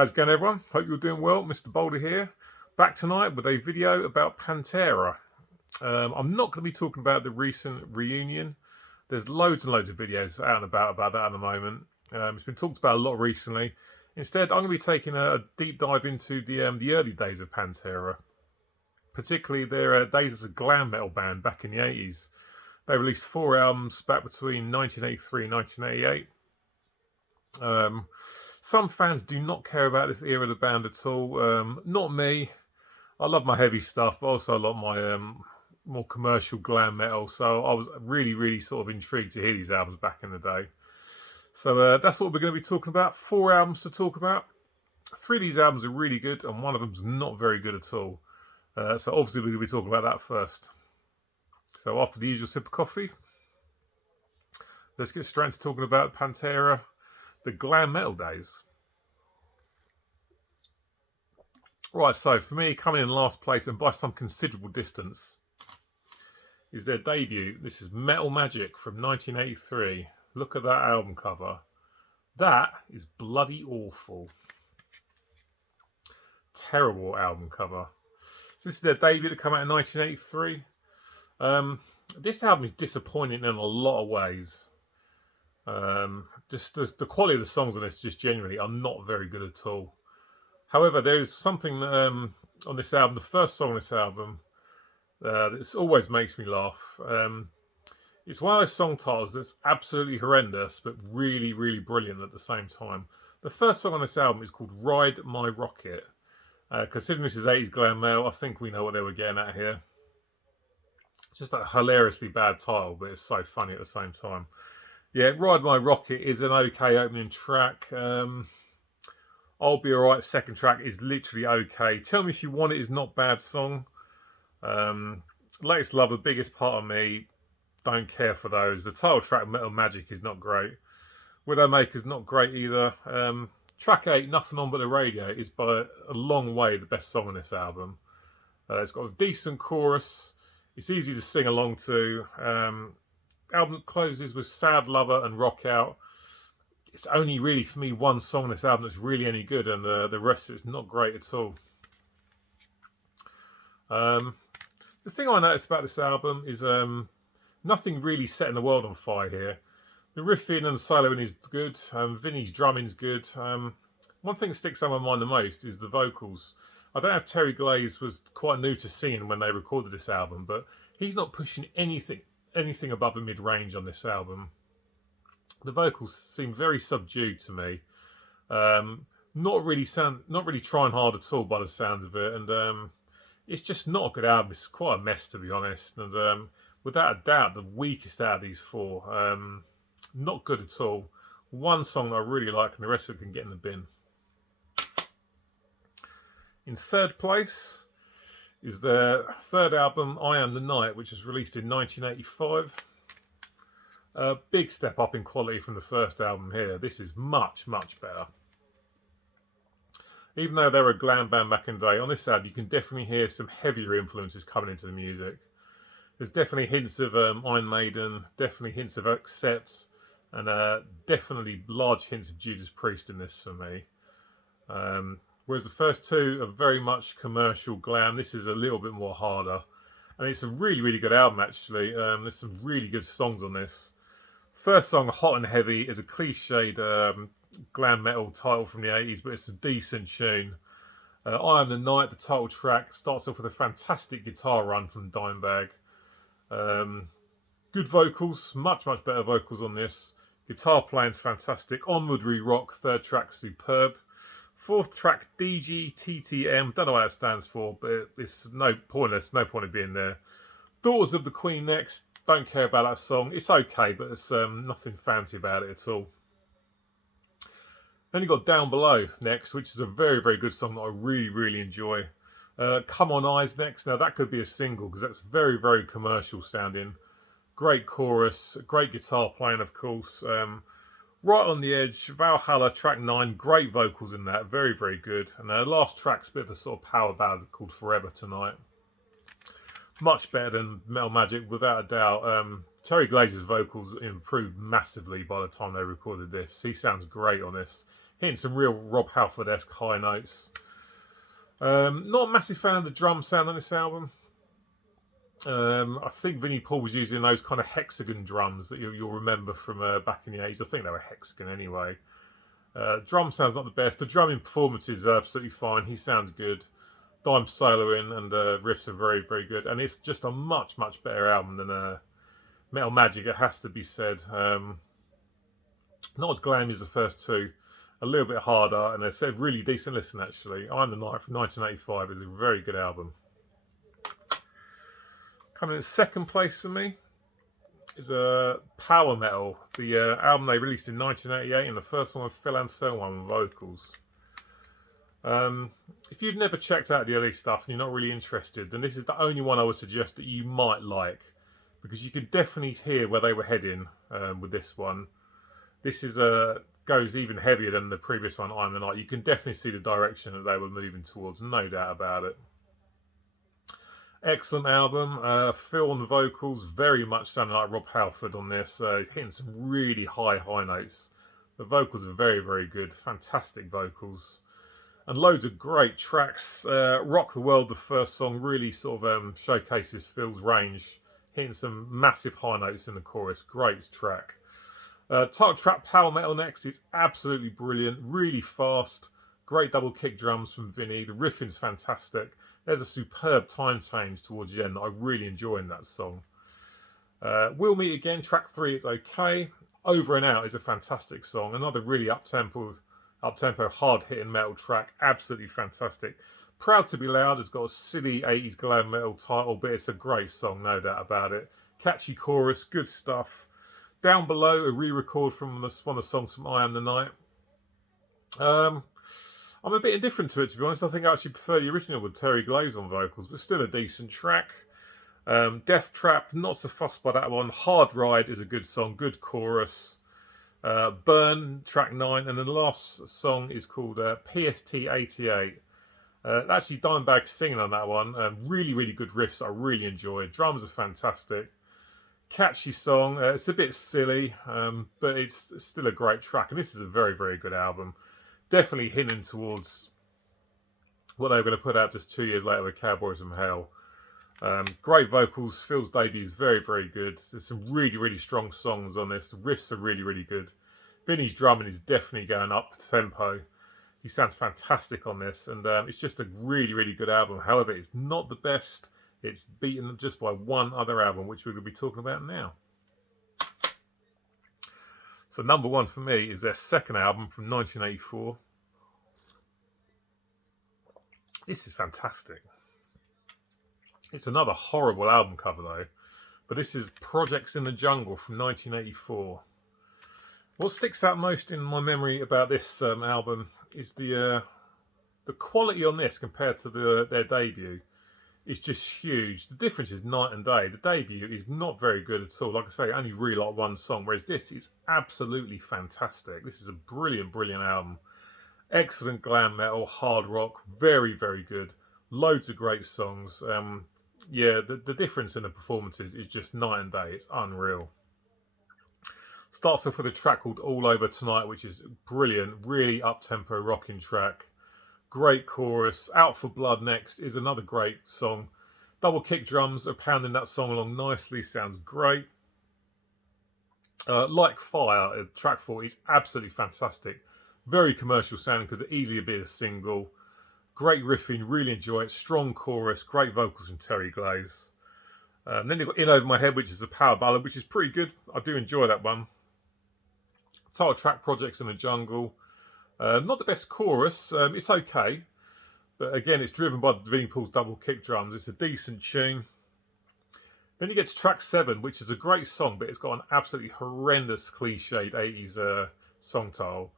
How's it going, everyone? Hope you're doing well. Mr. Boulder here, back tonight with a video about Pantera. I'm not going to be talking about the recent reunion. There's loads and loads of videos out and about that at the moment. It's been talked about a lot recently. Instead, I'm going to be taking a deep dive into the early days of Pantera, particularly their days as a glam metal band back in the 80s. They released 4 albums back between 1983 and 1988. Some fans do not care about this era of the band at all. Not me. I love my heavy stuff, but also I love my more commercial glam metal. So I was really sort of intrigued to hear these albums back in the day. So that's what we're going to be talking about. 4 albums to talk about. 3 of these albums are really good, and one of them's not very good at all. So obviously we're going to be talking about that first. So after the usual sip of coffee, let's get straight into talking about Pantera, the glam metal days. Right, so for me, coming in last place and by some considerable distance is their debut. This is Metal Magic from 1983. Look at that album cover. That is bloody awful. Terrible album cover. So this is their debut that came out in 1983. This album is disappointing in a lot of ways. Just the quality of the songs on this just generally are not very good at all. However, there is something on this album, the first song on this album, that always makes me laugh. It's one of those song titles that's absolutely horrendous, but really brilliant at the same time. The first song on this album is called Ride My Rocket. Considering this is 80s glam metal, I think we know what they were getting at here. It's just a hilariously bad title, but it's so funny at the same time. Yeah, Ride My Rocket is an okay opening track. I'll Be Alright, second track, is literally okay. Tell Me If You Want It is not bad song. Latest Lover, Biggest Part of Me, don't care for those. The title track, Metal Magic, is not great. Widowmaker's not great either. Track 8, Nothing On But The Radio, is by a long way the best song on this album. It's got a decent chorus. It's easy to sing along to. Album closes with Sad Lover and Rock Out. It's only really, for me, one song on this album that's really any good, and the rest of it's not great at all. The thing I noticed about this album is nothing really setting the world on fire here. The riffing and the soloing is good. Vinny's drumming's good. One thing that sticks out in my mind the most is the vocals. I don't know if Terry Glaze was quite new to singing when they recorded this album, but he's not pushing anything above the mid-range on this album. The vocals seem very subdued to me. Not really trying hard at all by the sounds of it, and it's just not a good album. It's quite a mess, to be honest, and without a doubt the weakest out of these 4. Not good at all. One song that I really like, and the rest of it can get in the bin. In third place is their 3rd album, I Am the Night, which was released in 1985. A big step up in quality from the first album here. This is much better. Even though they were a glam band back in the day, on this album you can definitely hear some heavier influences coming into the music. There's definitely hints of Iron Maiden, definitely hints of Accept, and definitely large hints of Judas Priest in this for me. Whereas the first 2 are very much commercial glam. This is a little bit more harder. And it's a really good album, actually. There's some really good songs on this. First song, Hot and Heavy, is a cliched glam metal title from the 80s, but it's a decent tune. I Am the Night, the title track, starts off with a fantastic guitar run from Dimebag. Good vocals, much better vocals on this. Guitar playing's fantastic. Onward We Rock, 3rd track, superb. 4th track, DGTTM, don't know what that stands for, but it's no point of being there. Daughters of the Queen next, don't care about that song. It's okay, but it's nothing fancy about it at all. Then you got Down Below next, which is a very good song that I really enjoy. Come On Eyes next. Now that could be a single because that's very commercial sounding. Great chorus, great guitar playing, of course. Right on the Edge, Valhalla, track 9, great vocals in that, very good. And the last track's a bit of a sort of power ballad called Forever Tonight. Much better than Metal Magic, without a doubt. Terry Glaze's vocals improved massively by the time they recorded this. He sounds great on this. hitting some real Rob Halford-esque high notes. Not a massive fan of the drum sound on this album. I think Vinnie Paul was using those kind of hexagon drums that you'll remember from back in the 80s. I think they were hexagon anyway. Drum sounds not the best. The drumming performance is absolutely fine. He sounds good. Dime soloing and riffs are very, very good. And it's just a much, much better album than Metal Magic, it has to be said. Not as glammy as the first two. A little bit harder, and it's a really decent listen, actually. I'm the Night from 1985 is a very good album. Coming in second place for me is Power Metal, the album they released in 1988, and the first one with Phil Anselmo on vocals. If you've never checked out the early stuff and you're not really interested, then this is the only one I would suggest that you might like, because you can definitely hear where they were heading with this one. This is goes even heavier than the previous one, I'm the Night. You can definitely see the direction that they were moving towards, no doubt about it. Excellent album. Phil on the vocals, very much sounding like Rob Halford on this, hitting some really high notes. The vocals are very, very good, fantastic vocals. And loads of great tracks. Rock the World, the first song, really sort of showcases Phil's range, hitting some massive high notes in the chorus. Great track. Title track Power Metal next is absolutely brilliant, really fast. Great double kick drums from Vinnie. The riffing's fantastic. There's a superb time change towards the end that I really enjoy in that song. We'll Meet Again, track 3 is okay. Over and Out is a fantastic song. Another really up-tempo, hard-hitting metal track. Absolutely fantastic. Proud to Be Loud has got a silly 80s glam metal title, but it's a great song, no doubt about it. Catchy chorus, good stuff. Down Below, a re-record from one of the songs from I Am the Night. I'm a bit indifferent to it, to be honest. I think I actually prefer the original with Terry Glaze on vocals, but still a decent track. Death Trap, not so fussed by that one. Hard Ride is a good song, good chorus. Burn, track 9, and then the last song is called PST 88. Actually, Dimebag singing on that one. Really, really good riffs I really enjoy. Drums are fantastic. Catchy song. It's a bit silly, but it's still a great track. And this is a very, very good album. Definitely hinting towards what they were going to put out just 2 years later with Cowboys from Hell. Great vocals. Phil's debut is very, very good. There's some really, really strong songs on this. The riffs are really, really good. Vinnie's drumming is definitely going up tempo. He sounds fantastic on this, and it's just a really, really good album. However, it's not the best. It's beaten just by one other album, which we're going to be talking about now. So number one for me is their second album from 1984. This is fantastic. It's another horrible album cover though, but this is Projects in the Jungle from 1984. What sticks out most in my memory about this album is the quality on this compared to their debut. It's just huge. The difference is night and day. The debut is not very good at all. Like I say, I only really like one song, whereas this is absolutely fantastic. This is a brilliant, brilliant album. Excellent glam metal, hard rock, very, very good. Loads of great songs. Yeah, the difference in the performances is just night and day. It's unreal. Starts off with a track called All Over Tonight, which is brilliant, really up-tempo rocking track. Great chorus. Out for Blood next is another great song. Double kick drums are pounding that song along nicely. Sounds great. Like Fire, track 4 is absolutely fantastic. Very commercial sounding because it easily be a single. Great riffing, really enjoy it. Strong chorus, great vocals from Terry Glaze. Then you've got In Over My Head, which is a power ballad, which is pretty good. I do enjoy that one. Title track, Projects in the Jungle. Not the best chorus, it's okay. But again, it's driven by Vinnie Paul's double kick drums. It's a decent tune. Then you get to track 7, which is a great song, but it's got an absolutely horrendous cliched 80s song title.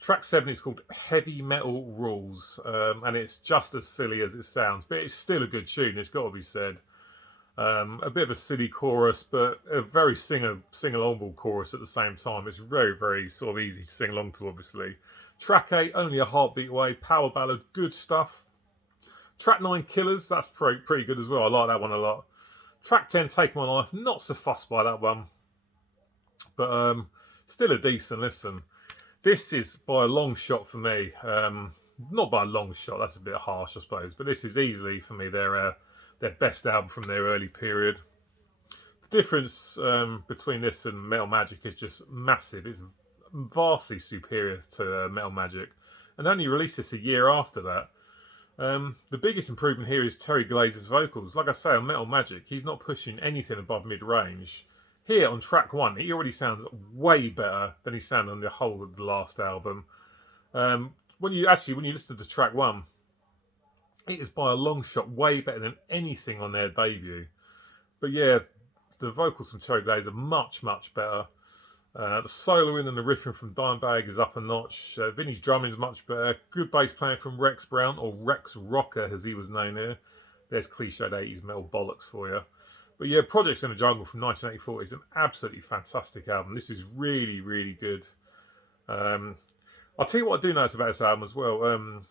Track 7 is called Heavy Metal Rules, and it's just as silly as it sounds, but it's still a good tune, it's got to be said. A bit of a silly chorus, but a very sing-along chorus at the same time. It's very, very sort of easy to sing along to, obviously. Track 8, Only a Heartbeat Away, power ballad, good stuff. Track 9, Killers, that's pretty good as well. I like that one a lot. Track 10, Take My Life, not so fussed by that one, but still a decent listen. This is by a long shot for me. Not by a long shot, that's a bit harsh, I suppose, but this is easily for me their best album from their early period. The difference between this and Metal Magic is just massive. It's vastly superior to Metal Magic, and they only released this a year after that. The biggest improvement here is Terry Glazer's vocals. Like I say, on Metal Magic, he's not pushing anything above mid-range. Here on track 1, he already sounds way better than he sounded on the whole of the last album. When you listen to track 1, it is by a long shot way better than anything on their debut. But yeah, the vocals from Terry Glazer are much, much better. The soloing and the riffing from Dimebag is up a notch. Vinny's drumming is much better. Good bass playing from Rex Brown, or Rex Rocker as he was known here. There's cliched 80s metal bollocks for you. But yeah, Projects in the Jungle from 1984 is an absolutely fantastic album. This is really, really good. I'll tell you what I do notice about this album as well.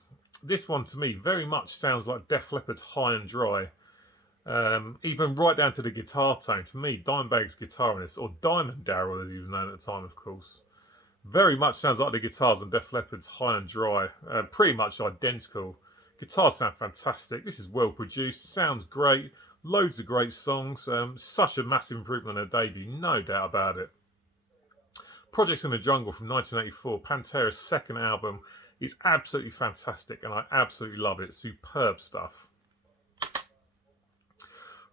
This one to me very much sounds like Def Leppard's High and Dry. Even right down to the guitar tone. To me, Dimebag's guitar in this, or Diamond Darrell as he was known at the time, of course, very much sounds like the guitars on Def Leppard's High and Dry. Pretty much identical. Guitars sound fantastic. This is well produced, sounds great, loads of great songs. Such a massive improvement on their debut, no doubt about it. Projects in the Jungle from 1984, Pantera's second album, is absolutely fantastic, and I absolutely love it. Superb stuff.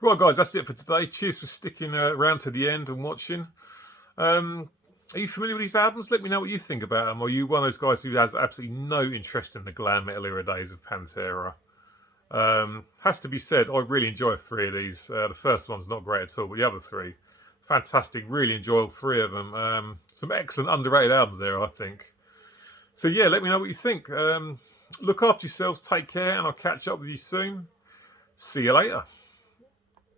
Right, guys, that's it for today. Cheers for sticking around to the end and watching. Are you familiar with these albums? Let me know what you think about them. Are you one of those guys who has absolutely no interest in the glam metal era days of Pantera? Has to be said, I really enjoy 3 of these. The first one's not great at all, but the other 3, fantastic. Really enjoy all 3 of them. Some excellent underrated albums there, I think. So yeah, let me know what you think. Look after yourselves, take care, and I'll catch up with you soon. See you later.